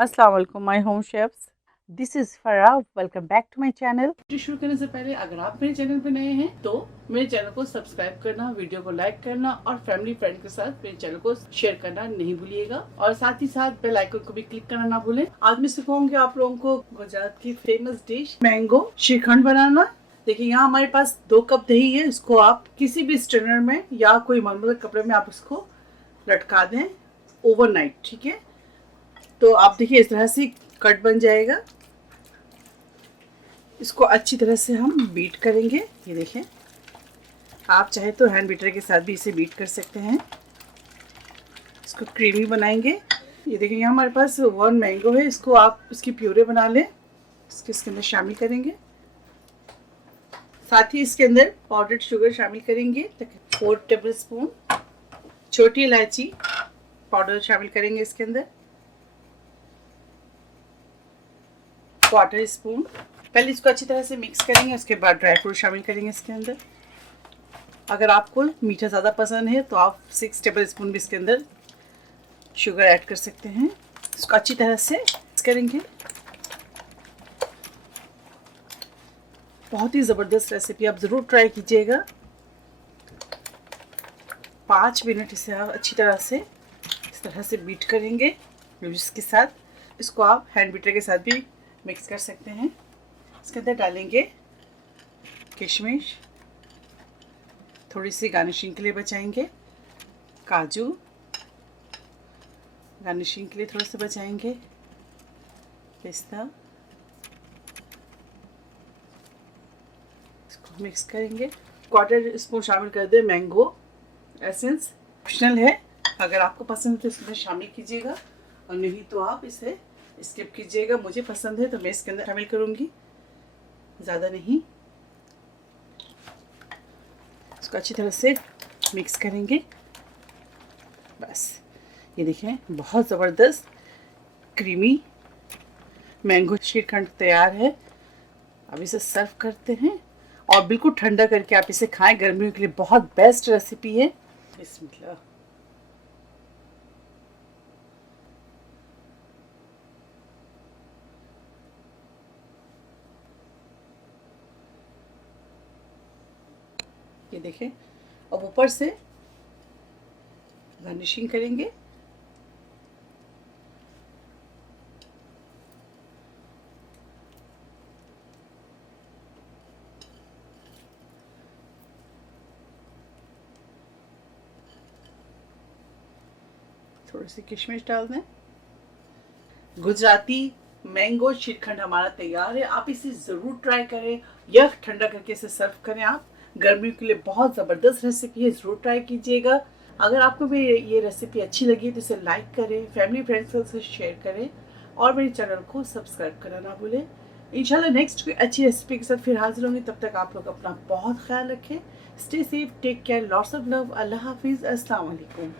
अस्सलाम वालेकुम my home chefs, this is Farah. Welcome back to my channel. शुरू करने से पहले अगर आप मेरे चैनल पर नए हैं तो मेरे चैनल को सब्सक्राइब करना, वीडियो को लाइक करना और फैमिली फ्रेंड के साथ मेरे चैनल को शेयर करना नहीं भूलिएगा और साथ ही साथ बेल आइकन को भी क्लिक करना ना भूलें। आज मैं सिखाऊंगी आप लोगों को गुजरात की फेमस डिश मैंगो श्रीखंड बनाना। देखिए यहाँ हमारे पास 2 कप दही है। इसको आप किसी भी स्ट्रेनर में या कोई मलमल कपड़े में आप इसको लटका दें ओवरनाइट, ठीक है। तो आप देखिए इस तरह से कट बन जाएगा। इसको अच्छी तरह से हम बीट करेंगे। ये देखें, आप चाहे तो हैंड बीटर के साथ भी इसे बीट कर सकते हैं। इसको क्रीमी बनाएंगे। ये देखें यहाँ हमारे पास 1 मैंगो है। इसको आप इसकी प्यूरे बना लें। इसके अंदर शामिल करेंगे। साथ ही इसके अंदर पाउडर्ड शुगर शामिल करेंगे। 4 टेबल स्पून छोटी इलायची पाउडर शामिल करेंगे इसके अंदर। 1/4 स्पून। पहले इसको अच्छी तरह से मिक्स करेंगे, उसके बाद ड्राई फ्रूट शामिल करेंगे इसके अंदर। अगर आपको मीठा ज़्यादा पसंद है तो आप 6 टेबल स्पून भी इसके अंदर शुगर ऐड कर सकते हैं। इसको अच्छी तरह से मिक्स करेंगे। बहुत ही ज़बरदस्त रेसिपी, आप ज़रूर ट्राई कीजिएगा। 5 मिनट इसे आप अच्छी तरह से इस तरह से बीट करेंगे इसके साथ। इसको आप हैंड बीटर के साथ भी मिक्स कर सकते हैं। इसके अंदर डालेंगे किशमिश, थोड़ी सी गार्निशिंग के लिए बचाएंगे काजू, गार्निशिंग के लिए थोड़ा सा बचाएंगे पिस्ता। इसको मिक्स करेंगे। 1/4 स्पून शामिल कर दें मैंगो एसेंस। ऑप्शनल है, अगर आपको पसंद है तो इसमें शामिल कीजिएगा और नहीं तो आप इसे स्किप कीजिएगा। मुझे पसंद है तो मैं इसके अंदर शामिल करूँगी, ज़्यादा नहीं। इसको अच्छी तरह से मिक्स करेंगे। बस ये देखें, बहुत ज़बरदस्त क्रीमी मैंगो श्रीखंड तैयार है। अब इसे सर्व करते हैं और बिल्कुल ठंडा करके आप इसे खाएं। गर्मियों के लिए बहुत बेस्ट रेसिपी है। बिस्मिल्लाह। ये देखें, अब ऊपर से गार्निशिंग करेंगे। थोड़ी सी किशमिश डाल दें। गुजराती मैंगो श्रीखंड हमारा तैयार है। आप इसे ज़रूर ट्राई करें। यह ठंडा करके इसे सर्व करें। आप गर्मियों के लिए बहुत ज़बरदस्त रेसिपी है, ज़रूर ट्राई कीजिएगा। अगर आपको भी ये रेसिपी अच्छी लगी तो इसे लाइक करें, फैमिली फ्रेंड्स के साथ शेयर करें और मेरे चैनल को सब्सक्राइब करना ना भूलें। इंशाल्लाह नेक्स्ट कोई अच्छी रेसिपी के साथ फिर हाजिर होंगी। तब तक आप लोग अपना बहुत ख्याल रखें। Stay safe, take care, lots of love. Allah हाफिज़, अस्सलाम वालेकुम।